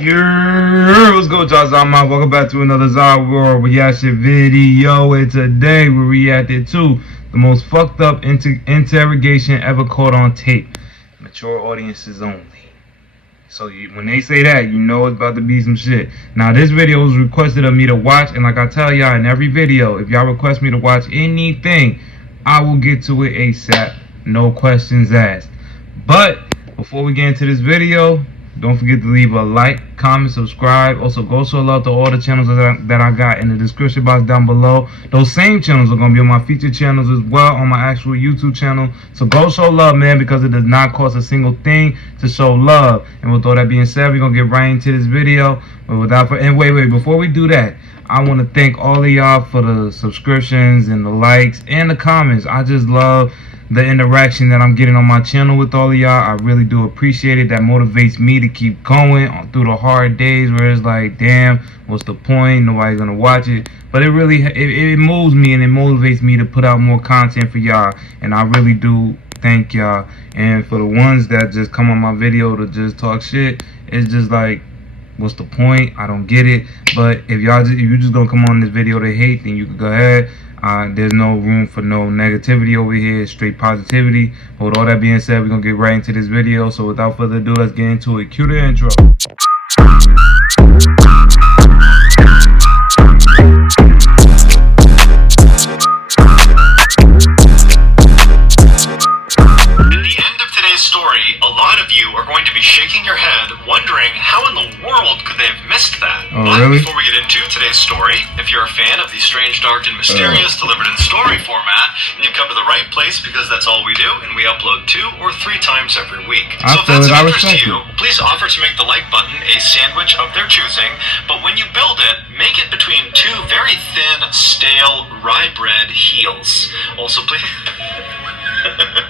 What's good, y'all? Welcome back to another zahier reaction video, and today we reacted to the most fucked up interrogation ever caught on tape. Mature audiences only. So when they say that, you know it's about to be some shit. Now this video was requested of me to watch, and like I tell y'all in every video, if y'all request me to watch anything, I will get to it ASAP, no questions asked. But before we get into this video, don't forget to leave a like, comment, subscribe. Also, go show love to all the channels that I got in the description box down below. Those same channels are going to be on my featured channels as well, on my actual YouTube channel. So go show love, man, because it does not cost a single thing to show love. And with all that being said, we're going to get right into this video. But wait, before we do that, I want to thank all of y'all for the subscriptions and the likes and the comments. I just love the interaction that I'm getting on my channel with all of y'all. I really do appreciate it. That motivates me to keep going through the hard days where it's like, damn, what's the point? Nobody's gonna watch it. But it really it moves me, and it motivates me to put out more content for y'all. And I really do thank y'all. And for the ones that just come on my video to just talk shit, it's just like, what's the point? I don't get it. But if you're just gonna come on this video to hate, then you can go ahead. There's no room for no negativity over here. It's straight positivity. But with all that being said, we're gonna get right into this video. So without further ado, let's get into it. Cue the intro. Shaking your head, wondering how in the world could they have missed that. Oh, but really? Before we get into today's story, if you're a fan of the strange, dark, and mysterious delivered in story format, then you've come to the right place, because that's all we do, and we upload 2 or 3 times every week. So if that's of interest to you, please offer to make the like button a sandwich of their choosing, but when you build it, make it between 2 very thin, stale, rye bread heels. Also, please...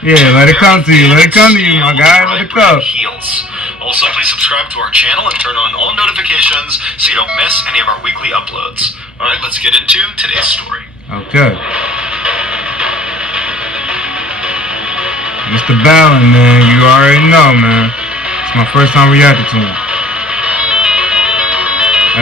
Yeah, let it come to you. Let it come to you, my guy. Let it come. Heels. Also, please subscribe to our channel and turn on all notifications so you don't miss any of our weekly uploads. Alright, let's get into today's story. Okay. Mr. Ballin, man, you already know, man. It's my first time reacting to him.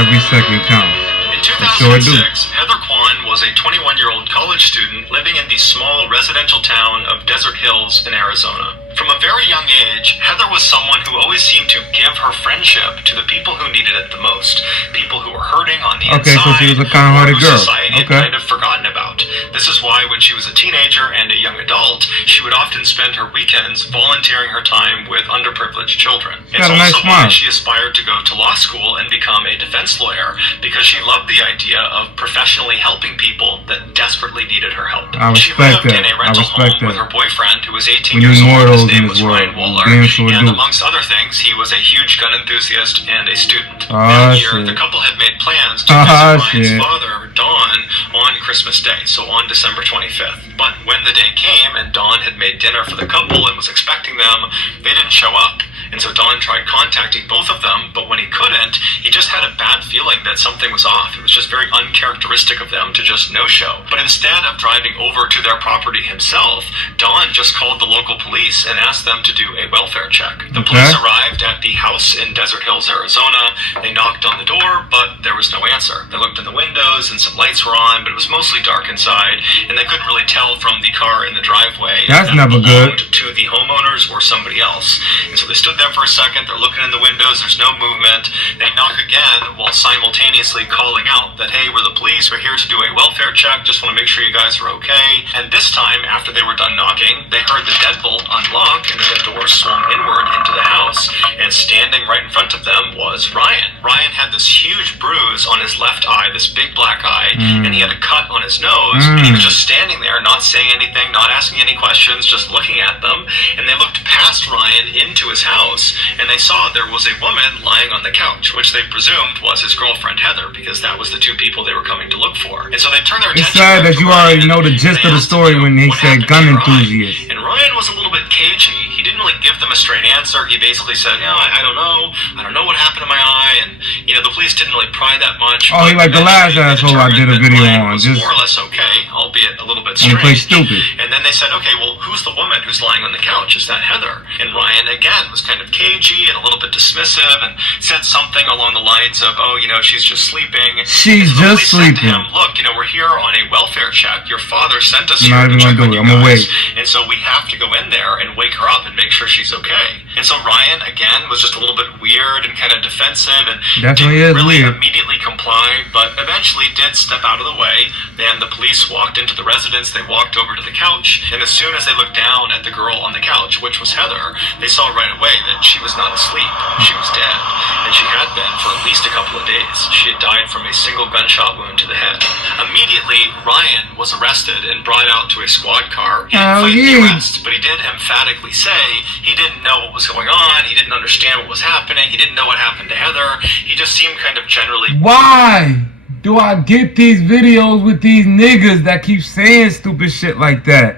Every second counts. In 2006, Heather Kwan was a 21-year-old college student living in the small residential town of Desert Hills in Arizona. From a very young age, Heather was someone who always seemed to give her friendship to the people who needed it the most. People who were hurting on the inside. Okay, so she was a kind-hearted girl. Society had kind of forgotten about. This is why when she was a teenager and a young adult, she would often spend her weekends volunteering her time with underprivileged children. It's also why she aspired to go to law school and become a defense lawyer, because she loved the idea of professionally helping people that desperately needed her help. She lived in a rental home with her boyfriend, who was 18 years old. His name was Ryan Waller, and amongst other things, he was a huge gun enthusiast and a student. That year, the couple had made plans to visit Ryan's father, Don, on Christmas Day, so on December 25th. But when the day came and Don had made dinner for the couple and was expecting them, they didn't show up. And so Don tried contacting both of them, but when he couldn't, he just had a bad feeling that something was off. It was just very uncharacteristic of them to just no-show. But instead of driving over to their property himself, Don just called the local police and asked them to do a welfare check. The police arrived at the house in Desert Hills, Arizona. They knocked on the door, but there was no answer. They looked in the windows and some lights were on, but it was mostly dark inside, and they couldn't really tell from the car in the driveway that never belonged to the homeowners or somebody else. And so they stood there for a second. They're looking in the windows. There's no movement. They knock again while simultaneously calling out that, hey, we're the police. We're here to do a welfare check. Just want to make sure you guys are okay. And this time, after they were done knocking, they heard the deadbolt unlock and the door swung inward into the house. And standing right in front of them was Ryan. Ryan had this huge bruise on his left eye, this big black eye, and he had a cut on his nose. And he was just standing there, not saying anything, not asking any questions, just looking at them. And they looked past Ryan into his house, and they saw there was a woman lying on the couch, which they presumed was his girlfriend Heather, because that was the 2 people they were coming to look for. And so they turned their attention. It's sad that you already know the gist of the story when they said gun enthusiast. And Ryan was a little bit cagey. He didn't really give them a straight answer. He basically said, I don't know. I don't know what happened to my eye. And, the police didn't really pry that much. Oh, he like the last asshole I did a video on. Just more or less okay, albeit a little bit strange. Play stupid. And then they said, okay, well, who who's the woman who's lying on the couch? Is that Heather? And Ryan, again, was kind of cagey and a little bit dismissive and said something along the lines of, oh, she's just sleeping. She's just sleeping. Said to him, look, we're here on a welfare check. Your father sent us here to check on you guys. I'm gonna wait. And so we have to go in there and wake her up and make sure she's okay. And so Ryan, again, was just a little bit weird and kind of defensive and definitely didn't really weird. Immediately comply, but eventually did step out of the way. Then the police walked into the residence. They walked over to the couch, and as soon as they looked down at the girl on the couch, which was Heather, they saw right away that she was not asleep. She was dead, and she had been for at least a couple of days. She had died from a single gunshot wound to the head. Immediately, Ryan was arrested and brought out to a squad car. He didn't fight the arrest, but he did emphatically say he didn't know what was going on. He didn't understand what was happening. He didn't know what happened to Heather. He just seemed kind of generally... Why do I get these videos with these niggas that keep saying stupid shit like that?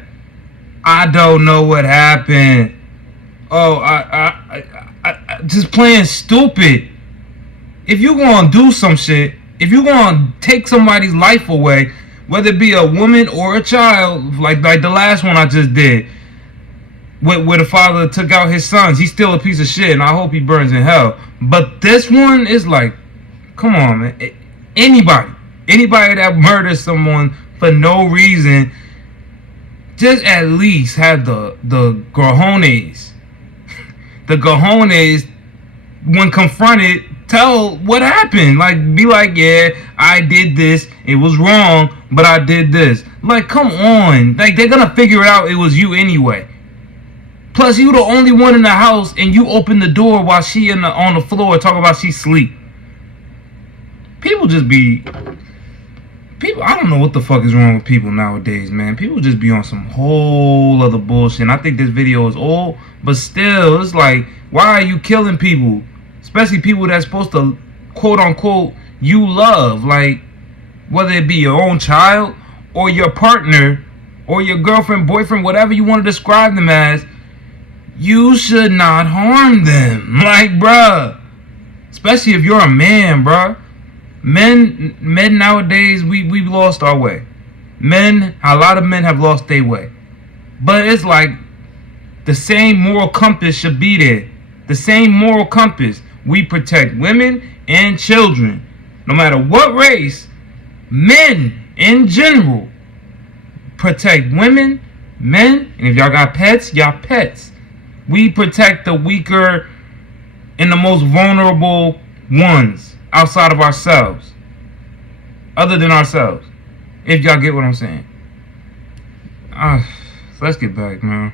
I don't know what happened. Oh, I just playing stupid. If you gonna do some shit, if you gonna take somebody's life away, whether it be a woman or a child, like the last one I just did, where the father took out his sons, he's still a piece of shit, and I hope he burns in hell. But this one is like, come on, man. Anybody that murders someone for no reason, just at least have the cojones. The cojones, when confronted, tell what happened. Like, be like, yeah, I did this. It was wrong, but I did this. Like, come on. Like, they're gonna figure it out. It was you anyway. Plus, you the only one in the house, and you open the door while she on the floor talking about she sleep. People just be... I don't know what the fuck is wrong with people nowadays, man. People just be on some whole other bullshit. And I think this video is old, but still, it's like, why are you killing people? Especially people that's supposed to, quote unquote, you love. Like, whether it be your own child, or your partner, or your girlfriend, boyfriend, whatever you want to describe them as, you should not harm them. Like, bruh. Especially if you're a man, bruh. Men nowadays, we've lost our way. A lot of men have lost their way. But it's like the same moral compass should be there. The same moral compass. We protect women and children. No matter what race, men in general protect women, men, and if y'all got pets, y'all pets. We protect the weaker and the most vulnerable ones. Outside of ourselves. Other than ourselves. If y'all get what I'm saying. So let's get back, man.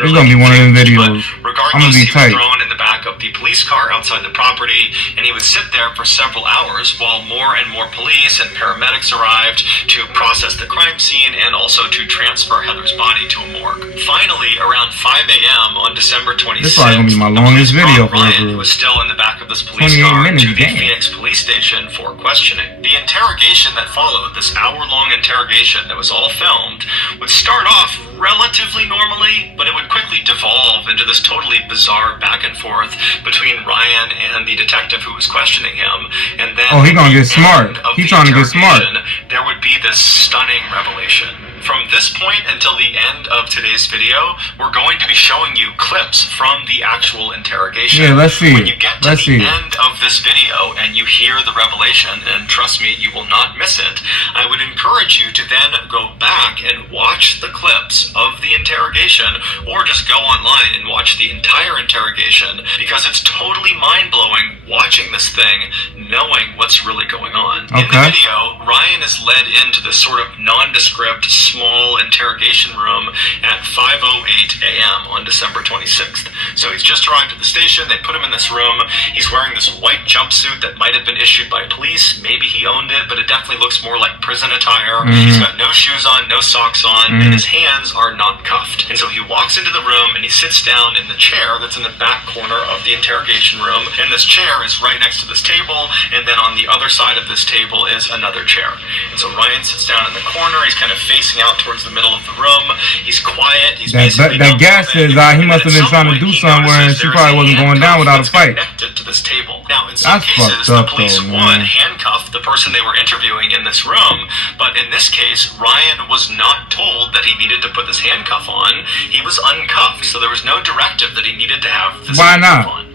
It's gonna be one of them videos. I'm gonna be tight. He was thrown in the back of the police car outside the property, and he would sit there for several hours while more and more police and paramedics arrived to process the crime scene and also to transfer Heather's body to a morgue. Finally, around 5 a.m. on December 26th, this is probably gonna be my longest video for Ryan, who was still in the back of this police car, to the Phoenix police station for questioning. The interrogation that followed, this hour-long interrogation that was all filmed, would start off relatively normally, but it would quickly devolve into this totally bizarre back and forth between Ryan and the detective who was questioning him. And then he gonna get smart. He's trying to get smart. There would be this stunning revelation. From this point until the end of today's video, we're going to be showing you clips from the actual interrogation. Yeah, let's see. When you get to the end of this video and you hear the revelation, and trust me, you will not miss it, I would encourage you to then go back and watch the clips of the interrogation, or just go online and watch the entire interrogation, because it's totally mind-blowing watching this thing, knowing what's really going on. Okay. In the video, Ryan is led into this sort of nondescript, small interrogation room at 5:08 a.m. on December 26th. So he's just arrived at the station. They put him in this room. He's wearing this white jumpsuit that might have been issued by police. Maybe he owned it, but it definitely looks more like prison attire. He's got no shoes on, no socks on, and his hands are not cuffed. And so he walks into the room and he sits down in the chair that's in the back corner of the interrogation room. And this chair is right next to this table, and then on the other side of this table is another chair. And so Ryan sits down in the corner. He's kind of facing out towards the middle of the room. He's quiet. He's that gas says he must have been trying to do somewhere, and she probably wasn't going down without a fight. Connected to this table. Now, in some cases, the police would handcuff the person they were interviewing in this room, but in this case, Ryan was not told that he needed to put this handcuff on. He was uncuffed, so there was no directive that he needed to have this handcuff on.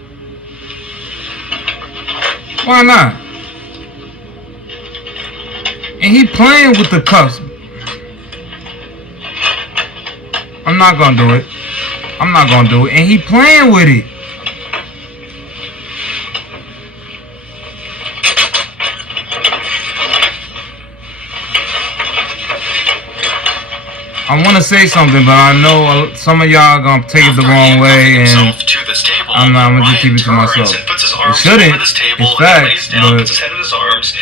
Why not? And he playing with the cuffs. I'm not gonna do it. I'm not gonna do it. And he playing with it. I want to say something, but I know some of y'all gonna take it the wrong way, and I'm gonna just keep it to myself. It shouldn't. It's facts, but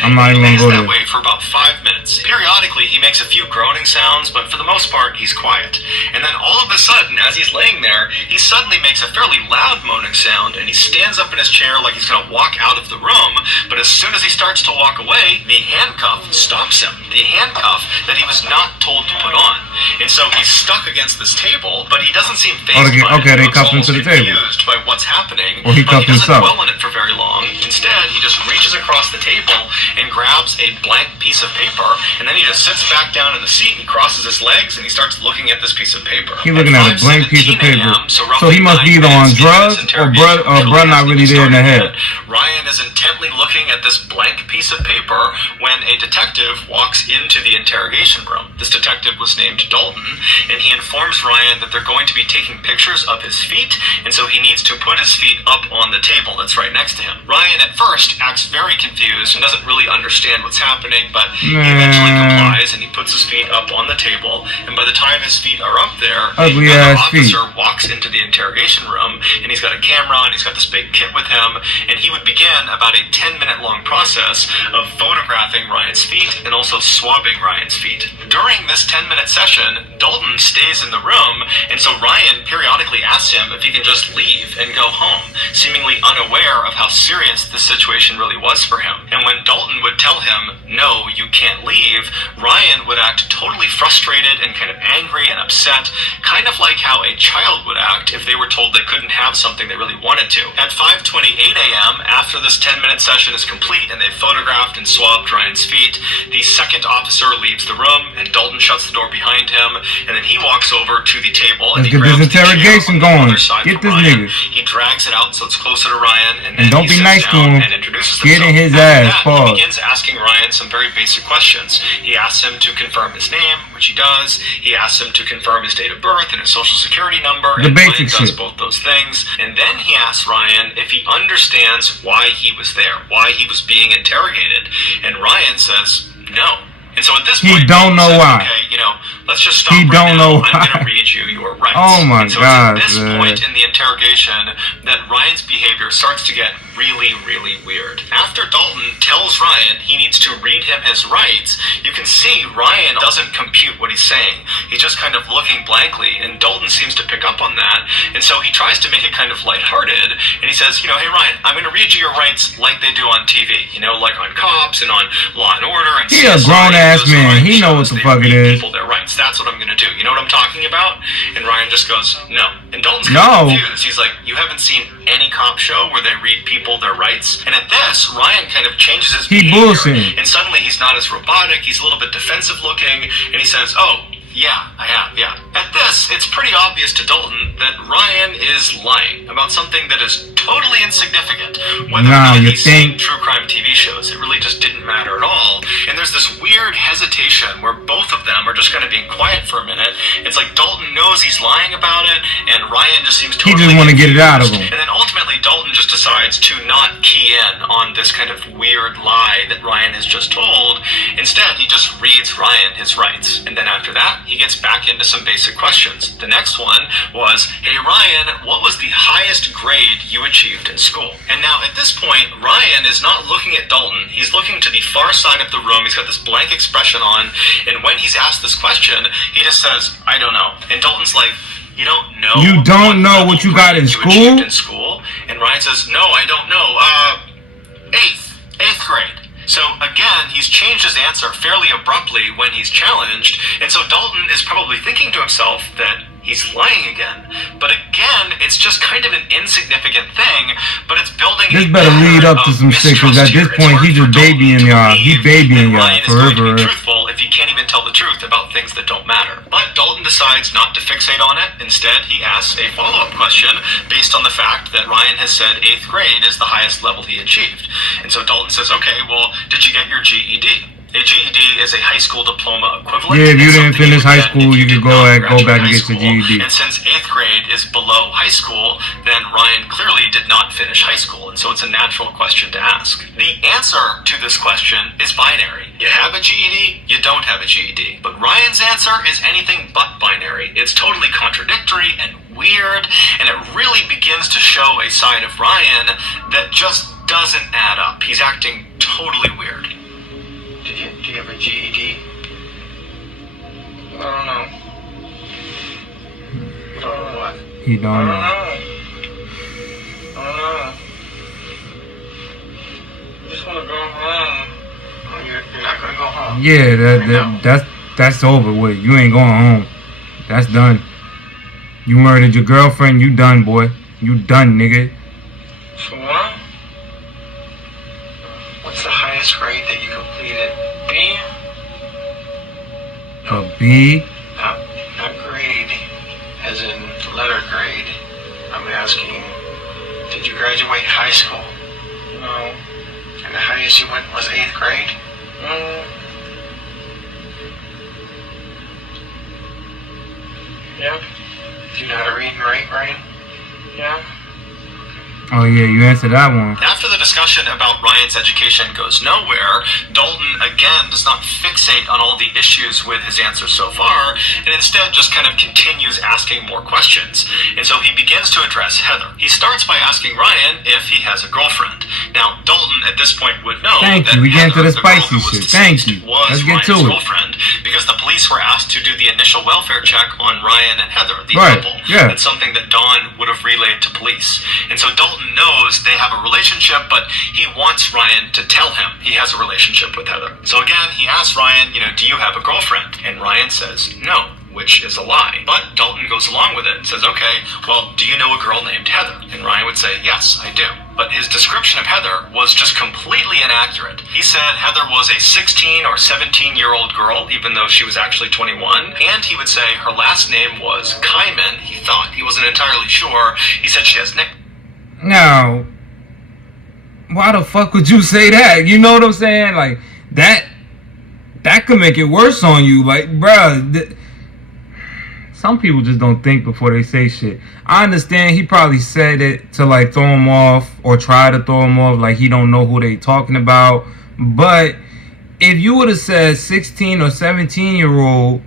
I'm not even gonna go there. For about 5 minutes. Periodically, he makes a few groaning sounds, but for the most part, he's quiet. And then all of a sudden, as he's laying there, he suddenly makes a fairly loud moaning sound, and he stands up in his chair like he's gonna walk out of the room. But as soon as he starts to walk away, the handcuff stops him. The handcuff that he was not told to put on. And so he's stuck against this table, but he doesn't seem fazed by it. They cuffed him to the table. Confused by what's happening, or he cuffed himself. But he doesn't dwell on it for very long. Instead, he just reaches across the table and grabs a blank piece of paper, and then he just sits back down in the seat, and he crosses his legs, and he starts looking at this piece of paper. He's looking at a blank piece of paper. So he must be either on drugs or bruh not really there in the head. Ryan is intently looking at this blank piece of paper when a detective walks into the interrogation room. This detective was named Dalton, and he informs Ryan that they're going to be taking pictures of his feet, and so he needs to put his feet up on the table that's right next to him. Ryan at first acts very confused and doesn't really understand what's happening, but he eventually complies, and he puts his feet up on the table, and by the time his feet are up there, another officer walks into the interrogation room, and he's got a camera, and he's got this big kit with him, and he would begin about a 10-minute long process of photographing Ryan's feet and also swabbing Ryan's feet. During this 10-minute session, Dalton stays in the room, and so Ryan periodically asks him if he can just leave and go home, seemingly unaware of how serious this situation really was for him. And when Dalton would tell him, no, you can't leave, Ryan would act totally frustrated and kind of angry and upset, kind of like how a child would act if they were told they couldn't have something they really wanted to. At 5:28 a.m., after this 10-minute session is complete and they've photographed and swabbed Ryan's feet, the second officer leaves the room, and Dalton shuts the door behind him, and then he walks over to the table and he grabs the interrogation going. Get this nigga. He drags it out so it's closer to Ryan, and don't he be nice to him. and introduces Get himself. in his After ass. that, he begins asking Ryan some very basic questions. He asks him to confirm his name, which he does. He asks him to confirm his date of birth and his social security number, the and basic Ryan does shit. both those things. And then he asks Ryan if he understands why he was there, why he was being interrogated. And Ryan says no. And so at this point, he don't know why. Okay, let's just stop. He don't know why. I'm going to read you your rights. Oh my God! It's at this point in the interrogation that Ryan's behavior starts to get really, really weird. After Dalton tells Ryan he needs to read him his rights, you can see Ryan doesn't compute what he's saying. He's just kind of looking blankly, and Dalton seems to pick up on that, and so he tries to make it kind of lighthearted, and he says, hey Ryan, I'm going to read you your rights like they do on TV, like on Cops and on Law and Order. And he a grown-ass man. He know what the fuck it is. Their rights. That's what I'm going to do. You know what I'm talking about? And Ryan just goes, no. And Dalton's kind of confused. He's like, you haven't seen any cop show where they read people their rights? And at this, Ryan kind of changes his behavior. And suddenly he's not as robotic. He's a little bit defensive looking. And he says, oh, yeah, I have, yeah. At this, it's pretty obvious to Dalton that Ryan is lying about something that is totally insignificant. Whether or not he's seen true crime TV shows, it really just didn't matter at all. And there's this weird hesitation where both of them are just kind of being quiet for a minute. It's like Dalton knows he's lying about it, and Ryan just seems totally confused. He just want to get it out of him. And then ultimately, Dalton just decides to not key in on this kind of weird lie that Ryan has just told. Instead, he just reads Ryan his rights. And then after that, he gets back into some basic questions. The next one was, hey Ryan, what was the highest grade you achieved in school? And now at this point, Ryan is not looking at Dalton. He's looking to the far side of the room. He's got this blank expression on, and when he's asked this question, he just says, I don't know. And Dalton's like, you don't know? You don't know what you got in school? And Ryan says, no, I don't know. Eighth he's changed his answer fairly abruptly when he's challenged, and so Dalton is probably thinking to himself that he's lying again. But again, it's just kind of an insignificant thing, but it's building. This better lead up to some shit, because at this point, he's just babying y'all. He babying y'all forever. Truthful if he can't even tell the truth about things that don't matter. But Dalton decides not to fixate on it. Instead, he asks a follow-up question based on the fact that Ryan has said 8th grade is the highest level he achieved. And so Dalton says, okay, well, did you get your GED? A GED is a high school diploma equivalent. Yeah, if you didn't finish high school, you could go back and get your GED. And since 8th grade is below high school, then Ryan clearly did not finish high school, and so it's a natural question to ask. The answer to this question is binary. You have a GED, you don't have a GED. But Ryan's answer is anything but binary. It's totally contradictory and weird, and it really begins to show a side of Ryan that just doesn't add up. He's acting totally weird. Do you have a GED? I don't know. You don't know what? He don't know. I don't know. I just want to go home. Oh, you're not going to go home? Yeah, that's over with. You ain't going home. That's done. You murdered your girlfriend. You done, boy. You done, nigga. So what? What's the highest grade that you completed? B? A B? Not grade, as in letter grade. I'm asking, did you graduate high school? No. And the highest you went was 8th grade? Yeah. Do you know how to read and write, Ryan? Yeah. Oh yeah, you answered that one. After the discussion about Ryan's education goes nowhere, Dalton again does not fixate on all the issues with his answers so far, and instead just kind of continues asking more questions. And so he begins to address Heather. He starts by asking Ryan if he has a girlfriend. Now, Dalton at this point would know that we get Heather, into the spicy shit. Thank you. Was Let's get Ryan's to it. girlfriend, because the police were asked to do the initial welfare check on Ryan and Heather, the Right, couple. yeah. That's something that Dawn would have relayed to police. And so Dalton knows they have a relationship, but he wants Ryan to tell him he has a relationship with Heather. So again, he asks Ryan, do you have a girlfriend? And Ryan says no, which is a lie. But Dalton goes along with it and says, okay, well, do you know a girl named Heather? And Ryan would say, yes, I do. But his description of Heather was just completely inaccurate. He said Heather was a 16 or 17-year-old girl, even though she was actually 21. And he would say her last name was Kyman. He thought. He wasn't entirely sure. He said she has nicknames. Now, why the fuck would you say that? You know what I'm saying? Like, that could make it worse on you. Like, bruh, some people just don't think before they say shit. I understand he probably said it to, like, throw him off or try to throw him off, like he don't know who they talking about. But if you would have said 16 or 17-year-old,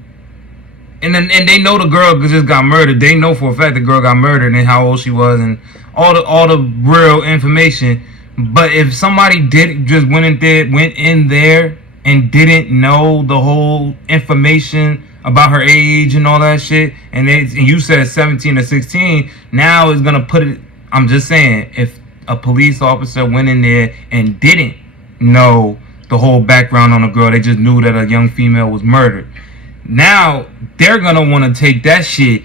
and they know the girl just got murdered, they know for a fact the girl got murdered and how old she was and all the real information. But if somebody went in there and didn't know the whole information about her age and all that shit, and you said 17 or 16, now it's gonna put it. I'm just saying, if a police officer went in there and didn't know the whole background on the girl, they just knew that a young female was murdered. Now they're gonna want to take that shit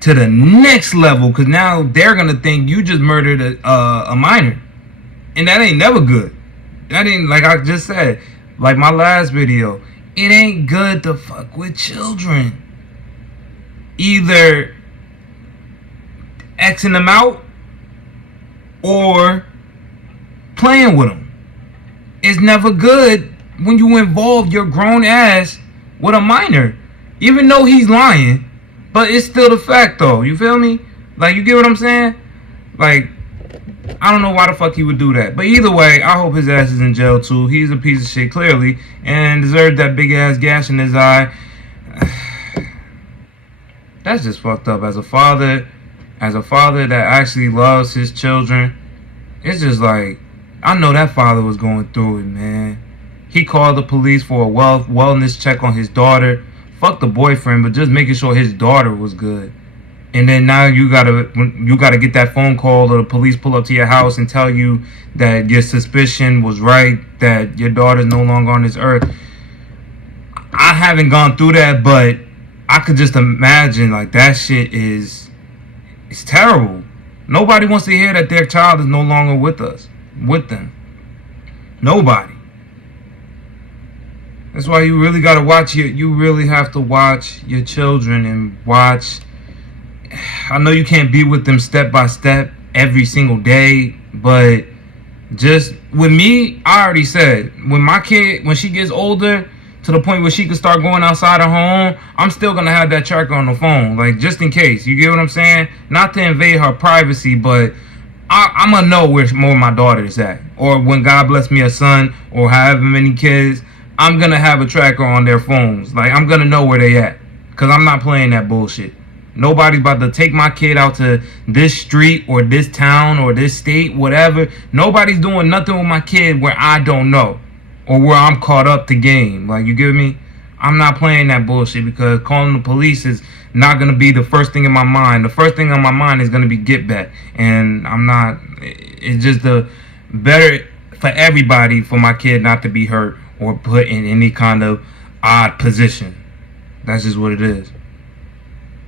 to the next level, because now they're gonna think you just murdered a minor, and that ain't never good. That ain't, like I just said, like my last video, it ain't good to fuck with children. Either Xing them out or playing with them. It's never good when you involve your grown ass with a minor, even though he's lying. But it's still the fact, though. You feel me? Like, you get what I'm saying? Like, I don't know why the fuck he would do that. But either way, I hope his ass is in jail, too. He's a piece of shit, clearly, and deserved that big-ass gash in his eye. That's just fucked up. As a father that actually loves his children, it's just like, I know that father was going through it, man. He called the police for a wellness check on his daughter. Fuck the boyfriend, but just making sure his daughter was good. and then now you gotta get that phone call or the police pull up to your house and tell you that your suspicion was right, that your daughter's no longer on this earth. I haven't gone through that, but I could just imagine, like, that shit it's terrible. Nobody wants to hear that their child is no longer with them. Nobody. That's why you really gotta watch you really have to watch your children and watch. I know you can't be with them step by step every single day, but just with me, I already said, when my kid, when she gets older, to the point where she can start going outside her home, I'm still gonna have that tracker on the phone, like, just in case. You get what I'm saying? Not to invade her privacy, but I'm gonna know where more my daughter is at. Or when God bless me a son, or however many kids, I'm gonna have a tracker on their phones. Like, I'm gonna know where they at, cause I'm not playing that bullshit. Nobody's about to take my kid out to this street or this town or this state, whatever. Nobody's doing nothing with my kid where I don't know, or where I'm caught up to game. Like, you get me? I'm not playing that bullshit, because calling the police is not going to be the first thing in my mind. The first thing on my mind is going to be get back. And I'm not, it's just the better for everybody for my kid not to be hurt or put in any kind of odd position. That's just what it is.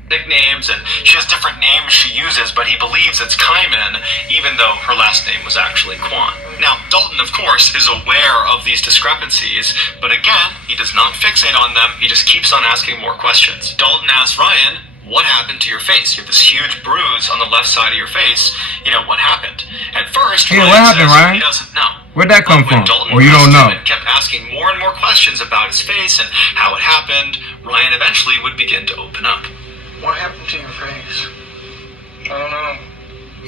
Nicknames, and she has different names she uses, but he believes it's Kaiman, even though her last name was actually Kwan. Now, Dalton, of course, is aware of these discrepancies, but again, he does not fixate on them, he just keeps on asking more questions. Dalton asks Ryan, what happened to your face? You have this huge bruise on the left side of your face. You know, what happened? At first, yeah, Ryan what happened, says Ryan? He doesn't know. Where'd that come from? Dalton Or you don't know? And kept asking more and more questions about his face and how it happened, Ryan eventually would begin to open up. What happened to your face? I don't know.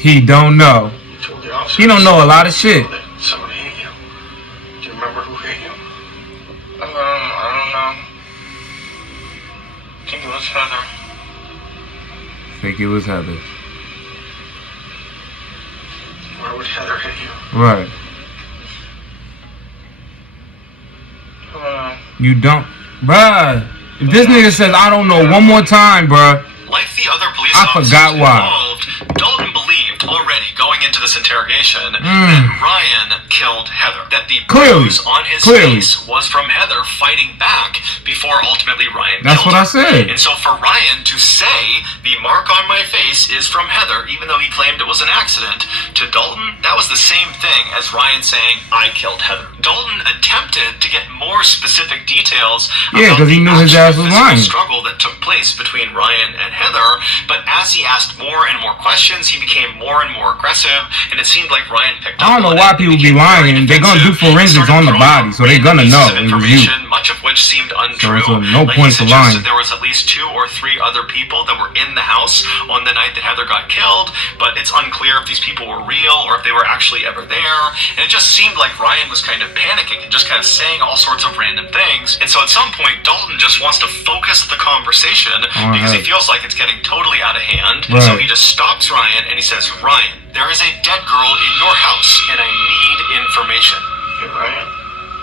He don't know. You told the officer. He don't know a lot of shit. Someone hit you. Do you remember who hit you? I don't know. I think it was Heather. Think it was Heather. Where would Heather hit you? Right. You don't, bruh. If this nigga says I don't know one more time, bruh, like the other police I officers forgot why. involved, Dalton believed already going into this interrogation that Ryan killed Heather. That the bruise on his face was from Heather fighting back before ultimately Ryan That's killed what her. I said. And so for Ryan to say the mark on my face is from Heather, even though he claimed it was an accident, to Dalton, that was the same thing as Ryan saying, I killed Heather. Dalton attempted to get more specific details about because he knew his ass was lying. Struggle that took place between Ryan and Heather, but as he asked more and more questions, he became more and more aggressive, and it seemed like Ryan picked up. I don't know why people be lying. They're gonna do forensics on the body, so they're gonna know it was you. Much of which seemed untrue. So no point to lying. There was at least 2 or 3 other people that were in the house on the night that Heather got killed, but it's unclear if these people were real or if they were actually ever there. And it just seemed like Ryan was kind of panicking and just kind of saying all sorts of random things. And so at some point, Dalton just wants to focus the conversation because he feels like it's getting totally out of hand. Right. So he just stops Ryan and he says, Ryan, there is a dead girl in your house and I need information. Hey, Ryan?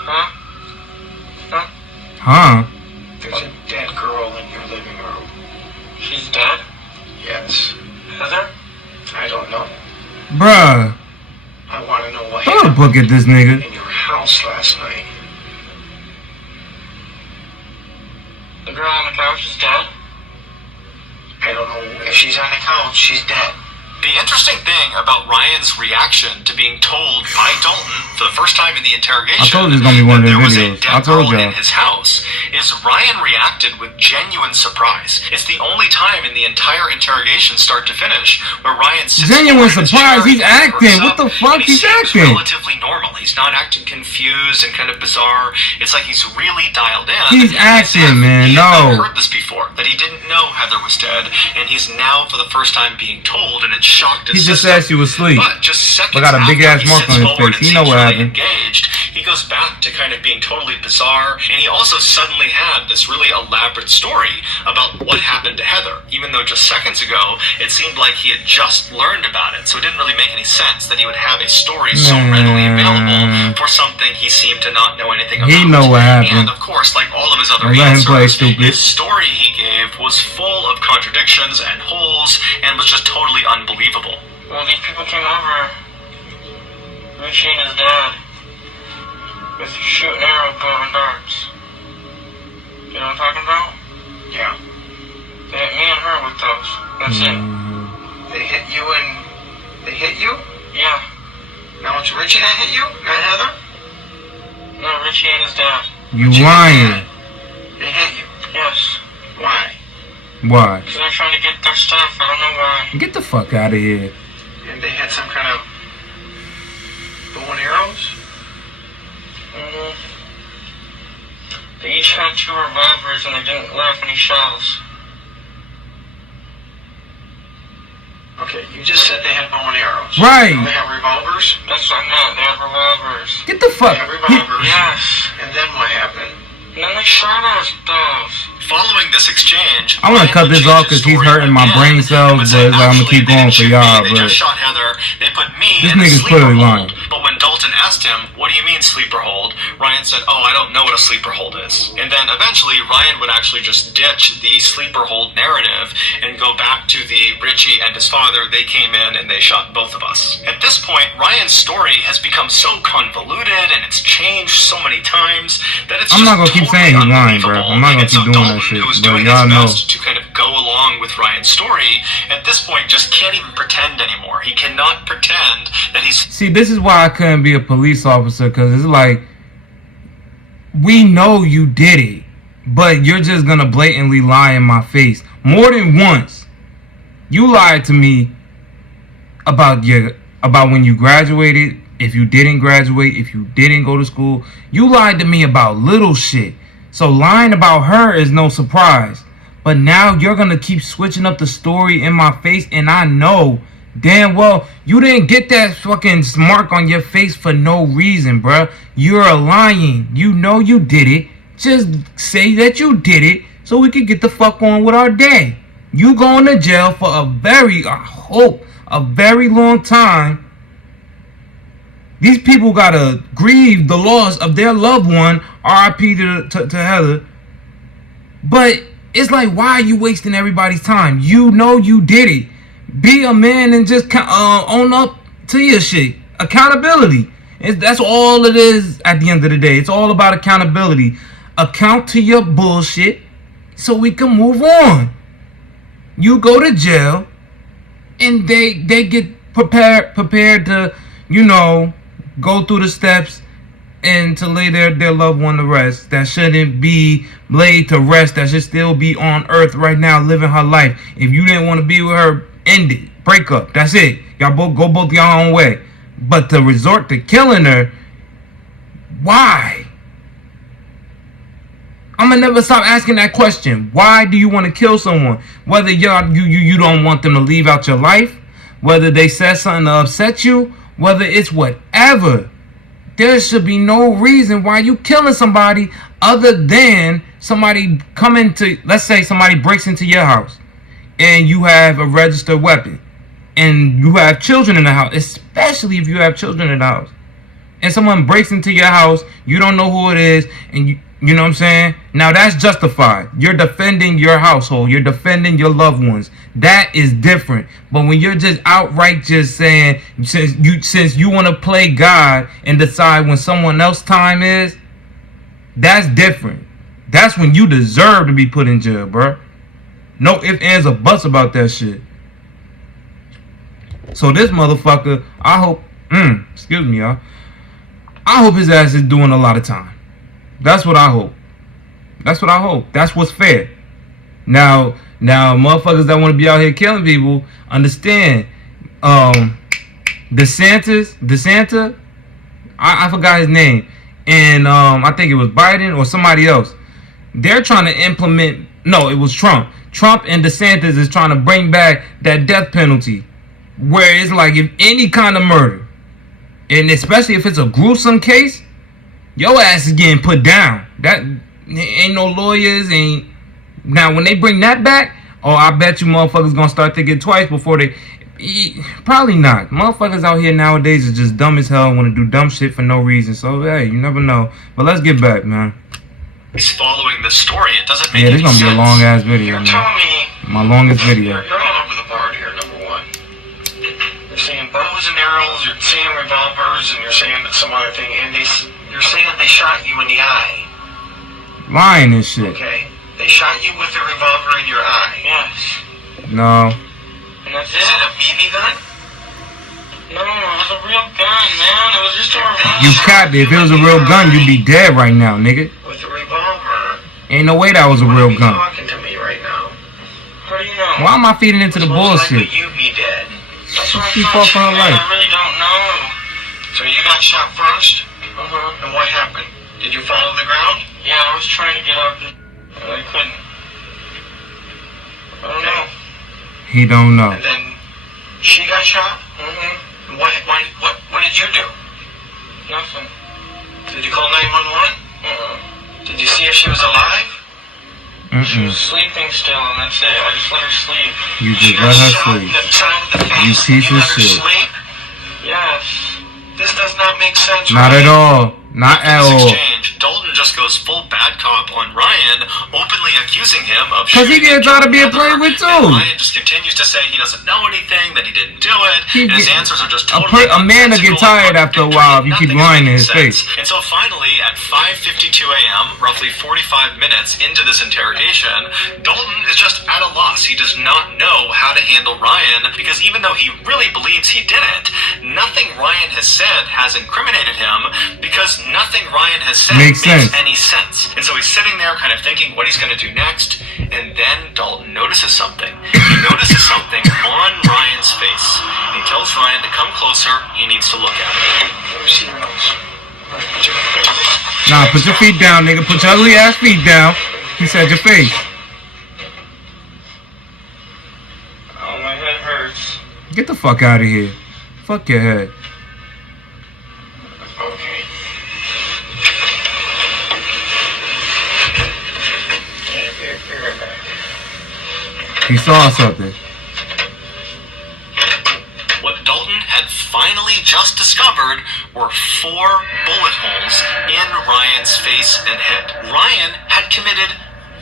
Huh? Huh? There's a dead girl in your living room. She's dead? Yes. Heather? I don't know. Bruh. I want to know what Throw the happened book at this nigga. in your house last night. The girl on the couch is dead? I don't know if she's on the couch. She's dead. The interesting thing about Ryan's reaction to being told by Dalton for the first time in the interrogation I told you it's gonna be one of that them there was a videos. dead I told girl y'all. in his house is Ryan reacted with genuine surprise. It's the only time in the entire interrogation, start to finish, where Ryan sits Genuine forward in his surprise? chair He's and acting. perks What the up, fuck? and he He's seems acting. relatively normal. He's not acting confused and kind of bizarre. It's like he's really dialed in. He's As if acting, man. he had not No. heard this before, that he didn't know Heather was dead, and he's now for the first time being told, and it shocked his He just system. said she was asleep. But just seconds But got a big after ass mark sits on his forward face. and He know seems what really happened. engaged, he goes back to kind of being totally bizarre, and he also suddenly had this really elaborate story about what happened to Heather, even though just seconds ago it seemed like he had just learned about it, so it didn't really make any sense that he would have a story so readily available for something something he seemed to not know anything about. He know what happened. And of course, like all of his other Don't let him play answers, stupid. his story he gave was full of contradictions and holes and was just totally unbelievable. Well, these people came over, Richie and his dad, with shooting arrow bow and darts. You know what I'm talking about? Yeah. They hit me and her with those. That's it. They hit you and they hit you? Yeah. Now it's Richie that hit you, not Heather? No, Richie and his dad. You lying. They hit you. Yes. Why? Why? Because they're trying to get their stuff. I don't know why. Get the fuck out of here. And they had some kind of bow and arrows? They each had 2 revolvers and they didn't let off any shells. Okay, you just said they had bow and arrows. Right. So they have revolvers? That's what I meant. They have revolvers. Get the fuck. They have revolvers. Yes. And then what happened? And then they shot us those. Following this exchange, I want to cut Ryan would this change off his because he's story hurting my again brain and cells, would but say, I'm gonna "Actually, keep they going didn't for shoot y'all. me, they But just shot Heather. They put me this in a nigga's sleeper clearly hold." lying. But when Dalton asked him, "What do you mean sleeper hold?" Ryan said, "Oh, I don't know what a sleeper hold is." And then eventually, Ryan would actually just ditch the sleeper hold narrative and go back to the Richie and his father. They came in and they shot both of us. At this point, Ryan's story has become so convoluted and it's changed so many times that it's I'm just not gonna keep totally saying he's lying, bro. unbelievable. I'm not gonna And so keep doing that Dalton, shit, who was but doing y'all his know. best to kind of go along with Ryan's story, at this point just can't even pretend anymore. He cannot pretend that he's... see, this is why I couldn't be a police officer, because it's like, we know you did it, but you're just gonna blatantly lie in my face more than once. You lied to me about when you graduated, if you didn't graduate, if you didn't go to school. You lied to me about little shit. So lying about her is no surprise. But now you're gonna keep switching up the story in my face, and I know damn well you didn't get that fucking mark on your face for no reason, bruh. You're lying. You know you did it. Just say that you did it so we can get the fuck on with our day. You going to jail for I hope, a very long time. These people gotta grieve the loss of their loved one, R.I.P. to Heather. But it's like, why are you wasting everybody's time? You know you did it. Be a man and just own up to your shit. Accountability. That's all it is at the end of the day. It's all about accountability. Account to your bullshit so we can move on. You go to jail and they get prepared to, you know, go through the steps and to lay their loved one to rest. That shouldn't be laid to rest. That should still be on earth right now living her life. If you didn't want to be with her, end it. Break up. That's it. Y'all both go both your own way. But to resort to killing her, why? I'm gonna never stop asking that question. Why do you want to kill someone? Whether you don't want them to leave out your life, whether they said something to upset you, whether it's whatever. There should be no reason why you killing somebody other than somebody coming to, let's say somebody breaks into your house and you have a registered weapon and you have children in the house, especially if you have children in the house, and someone breaks into your house, you don't know who it is, and you know what I'm saying? Now that's justified. You're defending your household. You're defending your loved ones. That is different. But when you're just outright just saying, since you want to play God and decide when someone else's time is, that's different. That's when you deserve to be put in jail, bro. No ifs, ands, or buts about that shit. So this motherfucker, I hope, excuse me, y'all. I hope his ass is doing a lot of time. That's what I hope. That's what I hope. That's what's fair. Now, motherfuckers that want to be out here killing people, understand. DeSanta, I forgot his name, and I think it was Biden or somebody else. They're trying to implement. No, it was Trump. Trump and DeSantis is trying to bring back that death penalty, where it's like if any kind of murder, and especially if it's a gruesome case, your ass is getting put down. That ain't no lawyers. Now when they bring that back, oh, I bet you motherfuckers gonna start thinking twice before they Probably not. Motherfuckers out here nowadays is just dumb as hell and want to do dumb shit for no reason. So, hey, you never know. But let's get back, man. He's following this story. It doesn't make this any sense. Yeah, this gonna be a long-ass video, You're telling me... My longest video. You're all over the board here, number one. You're saying bows and arrows, you're saying revolvers, and you're saying some other thing, and you're saying that they shot you in the eye. Lying and shit. Okay. They shot you with a revolver in your eye. Yes. No. And that's Is it a BB gun? No, it was a real gun, man. It was just a revolver. You capped it. If it was a real gun, you'd be dead right now, nigga. With a revolver. Ain't no way that was a real gun. Talking to me right now. How do you know? Why am I feeding into the Most bullshit? likely you be dead. That's what She I'm fought for her man. life. I really don't know. So you got shot first? Uh-huh. And what happened? Did you fall to the ground? Yeah, I was trying to get up, but I couldn't. I don't know. He don't know. And then she got shot? Mm-hmm. What did you do? Nothing. Did you call 911? Did you see if she was alive? She was sleeping still, and that's it. I just let her sleep. You She just got let her shot in sleep. the side of the You face. piece and of let her shit. sleep? Yes. This does not make sense. Not right? at all. Not at After this all. exchange, Dalton just goes full bad cop on Ryan, openly accusing him of 'Cause he shooting gets out to be a Heather, playboy too. and Ryan just continues to say he doesn't know anything, that he didn't do it, and his answers are just totally a man will get tired after a while if you keep lying in his face. And so finally, at 5:52 a.m., roughly 45 minutes into this interrogation, Dalton is just at a loss. He does not know how to handle Ryan, because even though he really believes he didn't, nothing Ryan has said has incriminated him, because nothing Ryan has said Makes sense. any sense. And so he's sitting there kind of thinking what he's going to do next, and then Dalton notices something. He notices something on Ryan's face. He tells Ryan to come closer. He needs to look at it. Nah, put your feet down, nigga. Put your ugly ass feet down. He said your face. Oh, my head hurts. Get the fuck out of here. Fuck your head. Okay. Be right back. He saw something. What Dalton had finally just discovered were 4 bullet holes in Ryan's face and head. Ryan had committed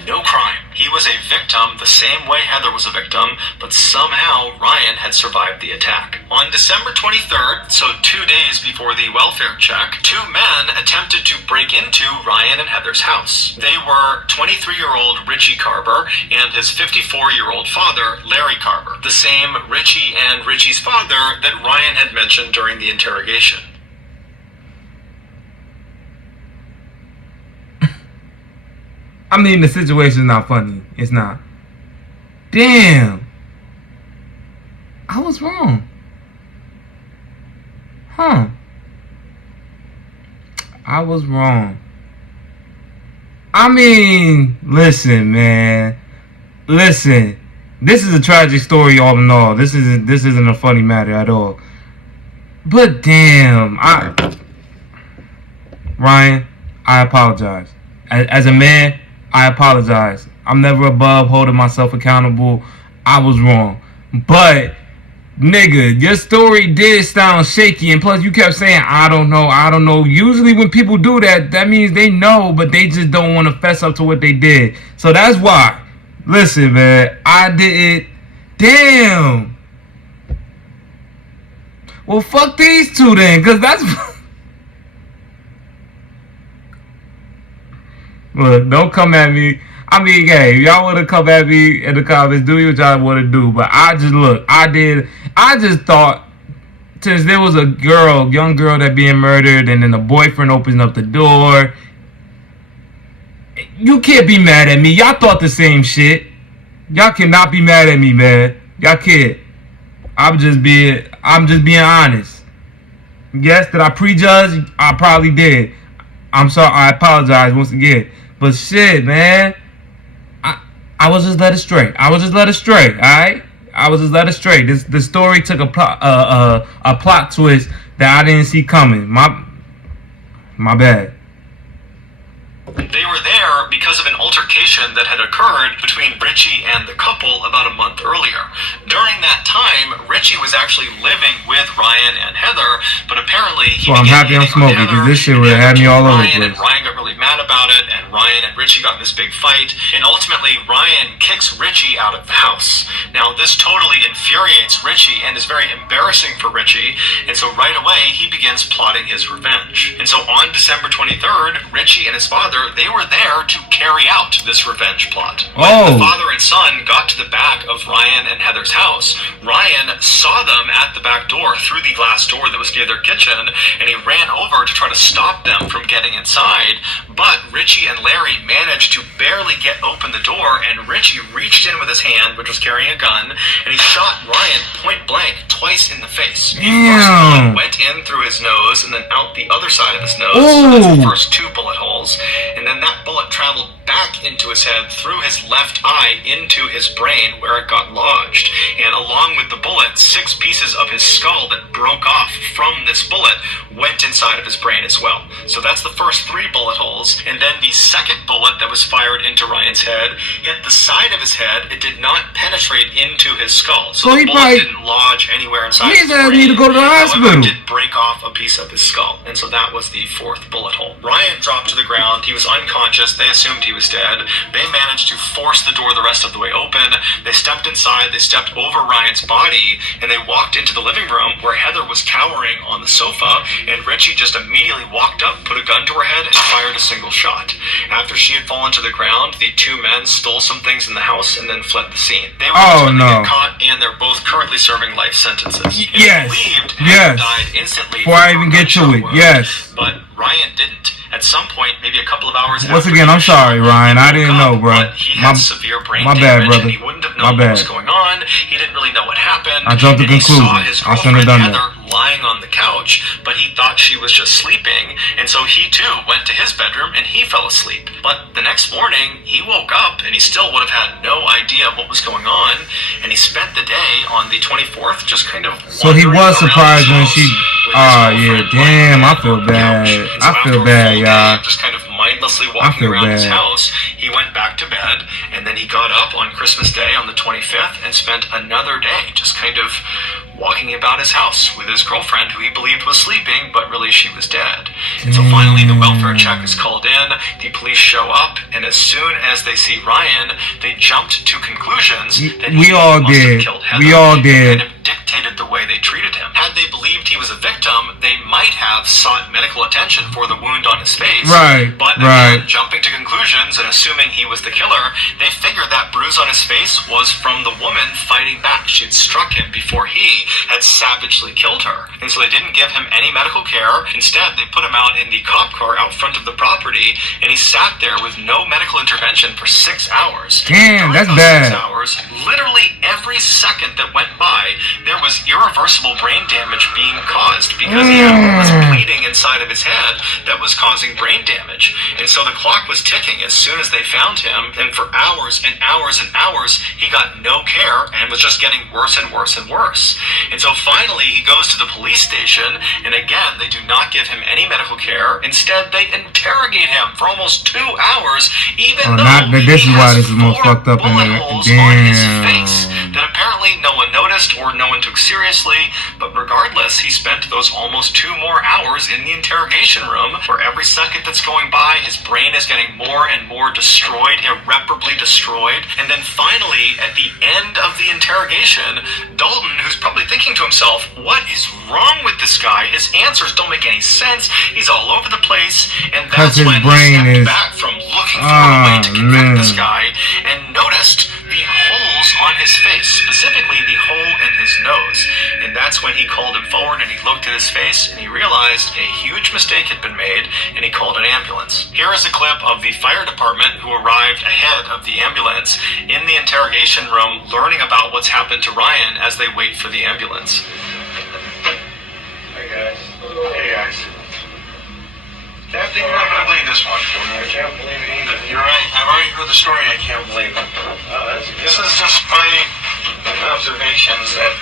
no crime. He was a victim the same way Heather was a victim, but somehow Ryan had survived the attack. On December 23rd, so 2 days before the welfare check, 2 men attempted to break into Ryan and Heather's house. They were 23-year-old Richie Carver and his 54-year-old father, Larry Carver, the same Richie and Richie's father that Ryan had mentioned during the interrogation. I mean, the situation's not funny. It's not. Damn. I was wrong. Huh. I was wrong. I mean, listen, man. Listen. This is a tragic story all in all. This isn't a funny matter at all. But damn, Ryan, I apologize. As a man, I apologize. I'm never above holding myself accountable. I was wrong. But, nigga, your story did sound shaky. And plus, you kept saying, I don't know. Usually when people do that, that means they know, but they just don't want to fess up to what they did. So that's why. Listen, man, I did it. Damn. Well, fuck these two then, because that's... Look, don't come at me. I mean, hey, if y'all want to come at me in the comments, do what y'all want to do. But I just thought, since there was a young girl that being murdered, and then the boyfriend opens up the door, you can't be mad at me. Y'all thought the same shit. Y'all cannot be mad at me, man. Y'all can't. I'm just being honest. Yes, did I prejudge? I probably did. I'm sorry. I apologize once again. But shit, man, I was just led astray. All right? I was just led astray. The story took a plot twist that I didn't see coming. My bad. They were there because of an altercation that had occurred between Richie and the couple about a month earlier. During that time, Richie was actually living with Ryan and Heather, but apparently he I'm happy I'm smoking because this shit would have had me all over the place. And Ryan got really mad about it, and Ryan and Richie got in this big fight, and ultimately Ryan kicks Richie out of the house. Now, this totally infuriates Richie and is very embarrassing for Richie, and so right away he begins plotting his revenge. And so on December 23rd, Richie and his father, they were there to carry out this revenge plot. When the father and son got to the back of Ryan and Heather's house, Ryan saw them at the back door through the glass door that was near their kitchen, and he ran over to try to stop them from getting inside, but Richie and Larry managed to barely get open the door, and Richie reached in with his hand, which was carrying a gun, and he shot Ryan point blank twice in the face. The first bullet went in through his nose and then out the other side of his nose. So that's the first 2 bullet holes, and then that bullet traveled back into his head through his left eye into his brain where it got lodged, and along with the bullet, 6 pieces of his skull that broke off from this bullet went inside of his brain as well. So that's the first 3 bullet holes, and then the second bullet that was fired into Ryan's head hit the side of his head. It did not penetrate into his skull, so the bullet didn't lodge anywhere inside his brain. He need to go to the hospital. However, it did break off a piece of his skull, and so that was the 4th bullet hole. Ryan dropped to the ground. He was unconscious. They assumed he was dead. They managed to force the door the rest of the way open. They stepped inside. They stepped over Ryan's body, and they walked into the living room where Heather was cowering on the sofa, and Richie just immediately walked up, put a gun to her head, and fired a single shot. After she had fallen to the ground, the 2 men stole some things in the house and then fled the scene. They were ultimately get caught, and they're both currently serving life sentences. Yes. Heather died instantly before I even get to it. Yes. But Ryan didn't. At some point, maybe a couple of hours Once after again, I'm sorry, Ryan. I didn't know, bro. But he had severe brain my damage, bad, brother. and he wouldn't have known what was going on. He didn't really know what happened. I jumped to conclusion. He saw his I shouldn't have girlfriend done Heather that. lying on the couch, but he thought she was just sleeping, and so he too went to his bedroom and he fell asleep. But the next morning, he woke up and he still would have had no idea what was going on, and he spent the day on the 24th just kind of So he was surprised when she... yeah, damn, I feel bad. I feel bad, y'all. Just kind of mindlessly walking around his house, he went back to bed, and then he got up on Christmas Day on the 25th and spent another day just kind of walking about his house with his girlfriend, who he believed was sleeping, but really she was dead. And so finally the welfare check is called in, the police show up, and as soon as they see Ryan, they jumped to conclusions that he must have killed Heather. We all did. Kind of dictated the way they treated him. Had they believed he was a victim, they might have sought medical attention for the wound on his face. Right. But again, jumping to conclusions and assuming he was the killer, they figured that bruise on his face was from the woman fighting back. She had struck him before he had savagely killed her. And so they didn't give him any medical care. Instead, they put him out in the cop car out front of the property, and he sat there with no medical intervention for 6 hours. Damn, that's those bad. 6 hours, literally every second that went by, there was irreversible brain damage being caused because he had all this bleeding inside of his head that was causing brain damage. And so the clock was ticking as soon as they found him, and for hours and hours and hours, he got no care and was just getting worse and worse and worse. And so finally, he goes to the police station, and again, they do not give him any medical care. Instead, they interrogate him for almost 2 hours, even though this is why this is more 4 fucked up bullet holes on his face that apparently no one noticed or no one took seriously. But regardless, he spent those almost 2 more hours in the interrogation room, where every second that's going by, his brain is getting more and more destroyed, irreparably destroyed. And then finally, at the end of the interrogation, Dalton, who's probably thinking to himself, what is wrong with this guy? His answers don't make any sense. He's all over the place. And that's when he stepped back from looking for a way to convict this guy and noticed the holes on his face, specifically the hole in his nose. And that's when he called him forward, and he looked at his face, and he realized a huge mistake had been made, and he called an ambulance. Here is a clip of the fire department who arrived ahead of the ambulance in the interrogation room, learning about what's happened to Ryan as they wait for the ambulance. Hey guys. Hey guys. Captain, you're not gonna believe this one. I can't believe it either. You're right. I've already heard the story. I can't believe it. This is just my observations that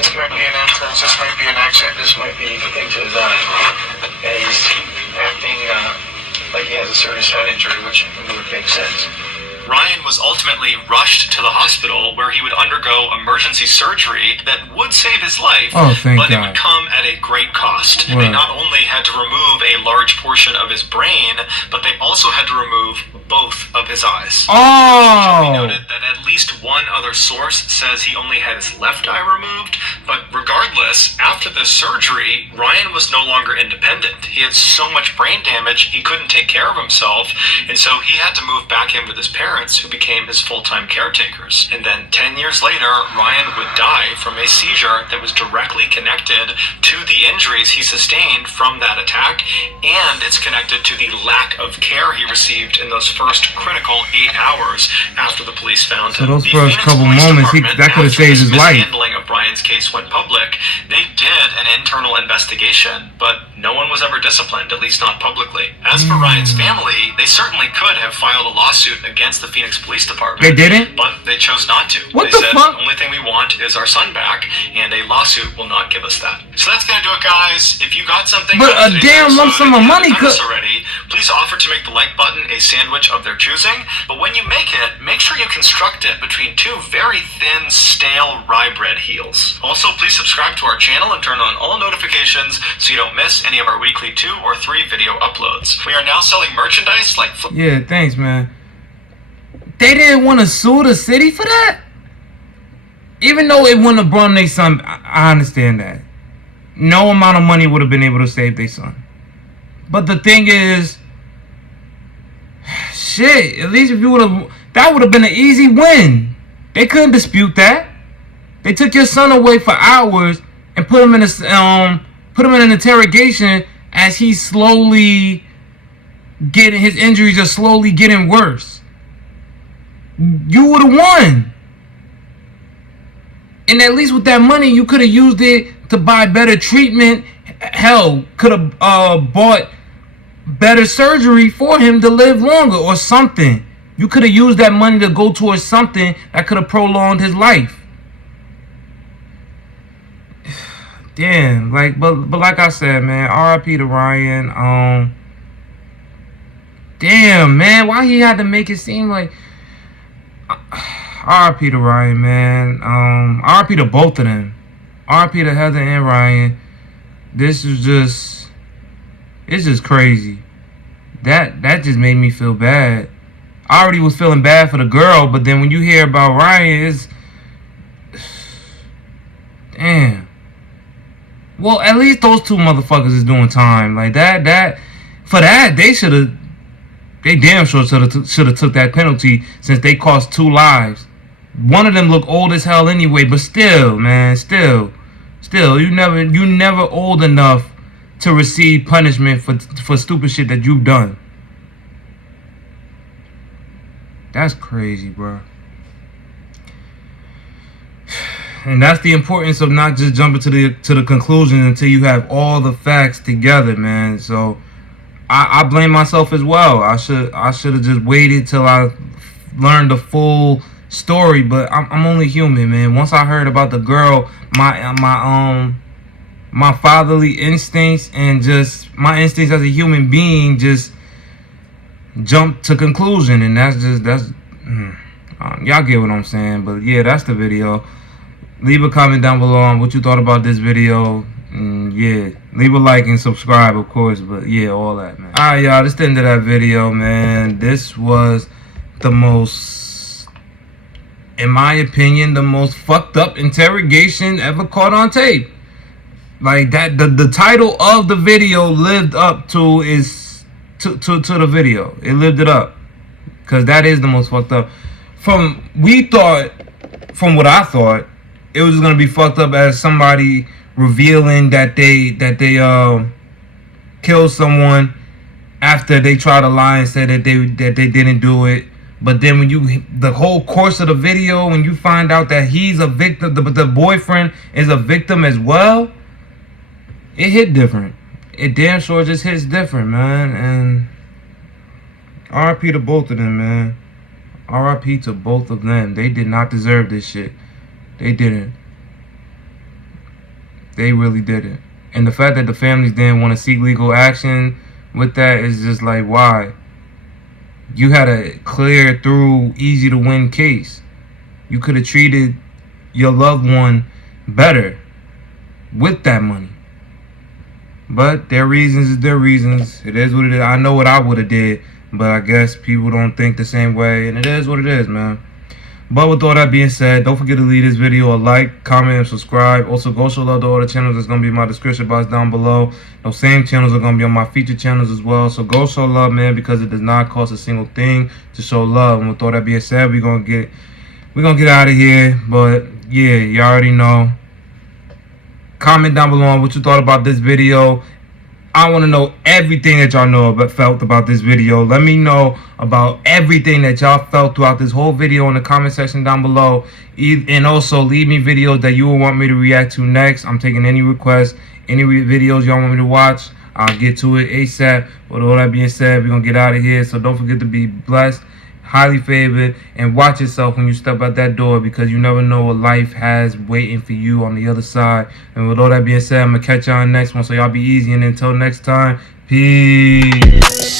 this might be an entrance, this might be an exit, this might be into the zone. And he's acting like he has has a serious head injury, which would make sense. Ryan was ultimately rushed to the hospital where he would undergo emergency surgery that would save his life, but it would come at a great cost. They not only had to remove a large portion of his brain, but they also had to remove both of his eyes. Oh! It should be noted that at least one other source says he only had his left eye removed, but regardless, after this surgery, Ryan was no longer independent. He had so much brain damage, he couldn't take care of himself, and so he had to move back in with his parents, who became his full-time caretakers. And then 10 years later, Ryan would die from a seizure that was directly connected to the injuries he sustained from that attack, and it's connected to the lack of care he received in those first critical 8 hours after the police found him. So those first couple moments, that could have saved his life. Handling of Brian's case went public. They did an internal investigation, but no one was ever disciplined, at least not publicly. As for Ryan's family, they certainly could have filed a lawsuit against the Phoenix Police Department. They didn't? But they chose not to. What they the said, fuck? The only thing we want is our son back, and a lawsuit will not give us that. So that's gonna do it, guys. If you got something, but a damn lump sum of money could. Already, please offer to make the like button a sandwich of their choosing. But when you make it, make sure you construct it between two very thin, stale rye bread heels. Also, please subscribe to our channel and turn on all notifications so you don't miss any of our weekly 2 or 3 video uploads. We are now selling merchandise like. Yeah, thanks, man. They didn't want to sue the city for that? Even though it wouldn't have brought their son, I understand that. No amount of money would have been able to save their son. But the thing is, shit, at least if you would have, that would have been an easy win. They couldn't dispute that. They took your son away for hours and put him in an interrogation as he's slowly getting, his injuries are slowly getting worse. You would have won. And at least with that money, you could have used it to buy better treatment. Hell, could have bought better surgery for him to live longer or something. You could have used that money to go towards something that could have prolonged his life. Damn, but like I said, man, R.I.P. to Ryan. Damn, man, why he had to make it seem like R.I.P. to Ryan, man. R.I.P. to both of them. R.I.P. to Heather and Ryan. This is just, it's just crazy. That just made me feel bad. I already was feeling bad for the girl, but then when you hear about Ryan, it's, damn. Well, at least those two motherfuckers is doing time. Like for that, they damn sure should have took that penalty, since they cost 2 lives. One of them look old as hell anyway, but still, man, still, you never old enough to receive punishment for stupid shit that you've done. That's crazy, bro. And that's the importance of not just jumping to the conclusion until you have all the facts together, man. So I blame myself as well. I should have just waited till I learned the full story. But I'm only human, man. Once I heard about the girl, my fatherly instincts and just my instincts as a human being just jumped to conclusion, and that's y'all get what I'm saying. But yeah, that's the video. Leave a comment down below on what you thought about this video. Yeah, leave a like and subscribe, of course. But yeah, all that, man. Alright, y'all, this is the end of that video, man. This was the most, in my opinion, the most fucked up interrogation ever caught on tape. Like that, the title of the video lived up to the video. It lived it up, cause that is the most fucked up. From what I thought, it was gonna be fucked up as somebody revealing that they killed someone after they tried to lie and said that they didn't do it. But then when the whole course of the video, when you find out that he's a victim, the boyfriend is a victim as well, it hit different. It damn sure just hits different, man. And R.I.P. to both of them, man. R.I.P. to both of them. They did not deserve this shit. They didn't. They really didn't. And the fact that the families didn't want to seek legal action with that is just like, why? You had a clear through, easy to win case. You could have treated your loved one better with that money. But their reasons is their reasons. It is what it is. I know what I would have did, but I guess people don't think the same way, and it is what it is, man. But with all that being said, don't forget to leave this video a like, comment, and subscribe. Also, go show love to all the channels that's going to be in my description box down below. Those same channels are going to be on my featured channels as well. So go show love, man, because it does not cost a single thing to show love. And with all that being said, we're gonna get out of here. But yeah, you already know. Comment down below on what you thought about this video. I want to know everything that y'all know about, felt about this video. Let me know about everything that y'all felt throughout this whole video in the comment section down below. And also leave me videos that you will want me to react to next. I'm taking any requests, any videos y'all want me to watch. I'll get to it ASAP. With all that being said, we're going to get out of here. So don't forget to be blessed, highly favored, and watch yourself when you step out that door, because you never know what life has waiting for you on the other side. And with all that being said, I'm going to catch y'all on the next one, so y'all be easy. And until next time, peace.